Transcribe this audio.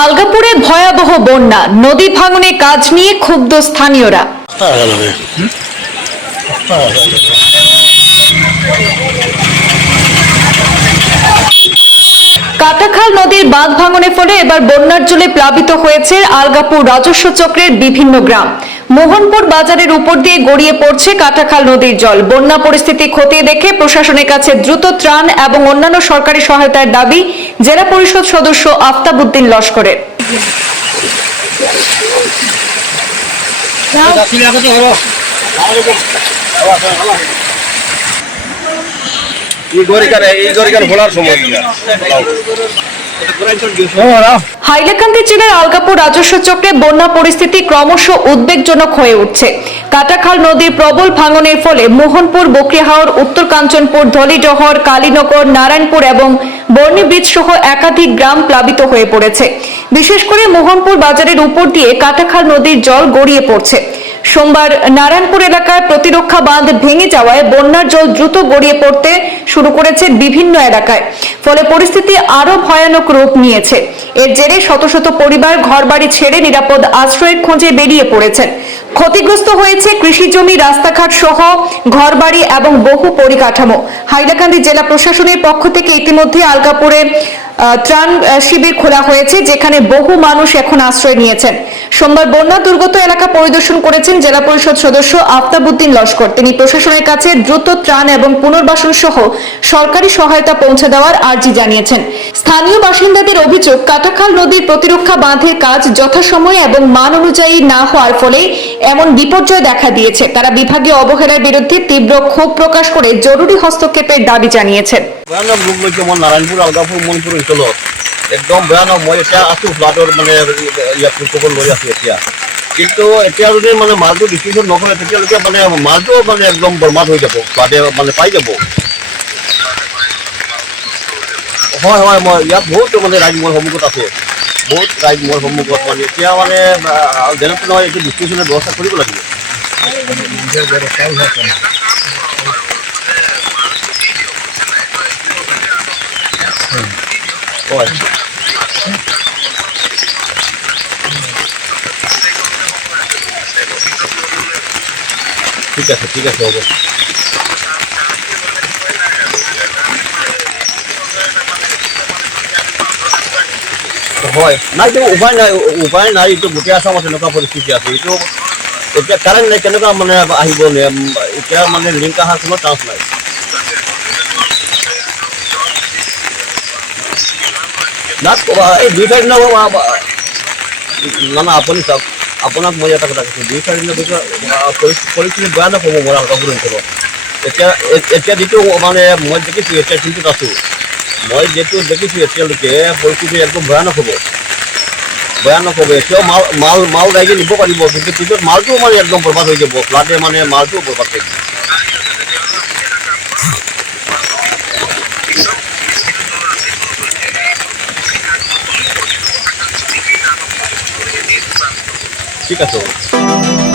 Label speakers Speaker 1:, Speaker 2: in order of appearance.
Speaker 1: আলগাপুরে ভয়াবহ বন্যা, নদী ভাঙনে কাজ নিয়ে ক্ষুব্ধ স্থানীয়রা। কাটাখাল নদীর বাঁধ ভাঙনের ফলে এবার বন্যার জলে প্লাবিত হয়েছে আলগাপুর রাজস্ব চক্রের বিভিন্ন গ্রাম। মোহনপুর বাজারের উপর দিয়ে গড়িয়ে পড়ছে কাটাখাল নদীর জল। বন্যা পরিস্থিতি খতিয়ে দেখে প্রশাসনের কাছে দ্রুত ত্রাণ এবং অন্যান্য সরকারি সহায়তার দাবি জেলা পরিষদ সদস্য আফতাবউদ্দিন লস্করের
Speaker 2: এই গরিকার এই গরিকার ভোলার সময়।
Speaker 1: হাইলাকান্দি জেলার আলগাপুর রাজস্ব চক্রে বন্যা পরিস্থিতি ক্রমশ উদ্বেগজনক হয়ে উঠছে। কাটাখাল নদীর প্রবল ভাঙনের ফলে মোহনপুর বকরিহাওর উত্তর কাঞ্চনপুর, ধলিডহর, কালীনগর, নারায়ণপুর এবং বর্ণি ব্রিজ সহ একাধিক গ্রাম প্লাবিত হয়ে পড়েছে। বিশেষ করে মোহনপুর বাজারের উপর দিয়ে কাটাখাল নদীর জল গড়িয়ে পড়ছে। সোমবার নারায়ণপুর এলাকায় প্রতিরক্ষা বাঁধ ভেঙে যাওয়ায় বন্যার জল দ্রুত গড়িয়ে পড়তে শুরু করেছে বিভিন্ন এলাকায়। ফলে পরিস্থিতি আরও ভয়ানক রূপ নিয়েছে। এর জেরে শত শত পরিবার ঘরবাড়ি ছেড়ে নিরাপদ আশ্রয়ের খোঁজে বেরিয়ে পড়েছেন। ক্ষতিগ্রস্ত হয়েছে কৃষি জমি রাস্তাঘাট সহ ঘরবাড়ি এবং বহু পরিকাঠামো। হাইলাকান্দি জেলা প্রশাসনের পক্ষ থেকে ইতিমধ্যে আলগাপুরে আহ, ত্রাণ শিবির খোলা হয়েছে, যেখানে বহু মানুষ এখন আশ্রয় নিয়েছেন। সোমবার বন্যা দুর্গত এলাকা পরিদর্শন করেছেন জেলা পরিষদ সদস্য আফতাবউদ্দিন লস্কর। তিনি প্রশাসনের কাছে দ্রুত ত্রাণ এবং পুনর্বাসন সহ সরকারি সহায়তা পৌঁছে দেওয়ার আর্জি জানিয়েছেন। স্থানীয় বাসিন্দাদের অভিযোগ, কাটাখাল নদীর প্রতিরক্ষা বাঁধের কাজ যথাসময়ে এবং মান অনুযায়ী না হওয়ার ফলে এমন বিপর্যয় দেখা দিয়েছে। তারা বিভাগীয় অবহেলার বিরুদ্ধে তীব্র ক্ষোভ প্রকাশ করে জরুরি হস্তক্ষেপের দাবি জানিয়েছেন।
Speaker 2: ভয়ানক রূপ লৈছে মই নাৰায়ণপুৰ আলগাপুৰ মণিপুৰ অঞ্চলত একদম ভয়ানক মই এতিয়া আছোঁ ফ্লাডৰ মানে ইয়াত খবৰ লৈ আছোঁ এতিয়া। কিন্তু এতিয়া যদি মানে মালটো ডিচিশ্যন নকৰে তেতিয়ালৈকে মানে মালটো মানে একদম বৰবাদ হৈ যাব ফ্লাডে মানে পাই যাব। হয় হয় মই ইয়াত বহুত মানে ৰাইজ মোৰ সন্মুখত আছে। বহুত ৰাইজ মোৰ সন্মুখত মানে এতিয়া মানে আহ, যেনে তেনে এইটো ডিচিশ্যনৰ ব্যৱস্থা কৰিব লাগিব। হয় ঠিক আছে ঠিক আছে হ'ব হয় নাই এইটো উপায় নাই উ- উপায় নাই এইটো গোটেই আছামত এনেকুৱা পৰিস্থিতি আছে এইটো এতিয়া কাৰেণ্ট নাই কেনেকুৱা মানে আহিব নে উম, এতিয়া মানে লিংক অহাৰ কোনো চান্স নাই না দুই চাৰিদিনৰ পৰা- না আপুনি চাওক আপোনাক মই এটা কথা কৈছোঁ দুই চাৰিদিনৰ পিছত পৰিস্থিতি ভয়ানক হ'ব মোৰ এতিয়া এতিয়া যিটো মানে মই দেখিছোঁ এতিয়া চিন্তিত আছোঁ মই যিটো দেখিছোঁ এতিয়ালৈকে পৰিস্থিতি একদম ভয়ানক হ'ব। ভয়ানক হ'ব এতিয়াও মাল মাল মাল গাড়ী নিব পাৰিব কিন্তু পিছত মালটোও মানে একদম বৰবাদ হৈ যাব। ফ্লাডে মানে মালটোও বৰবাদ হৈ যাব। ঠিক আছে হ'ব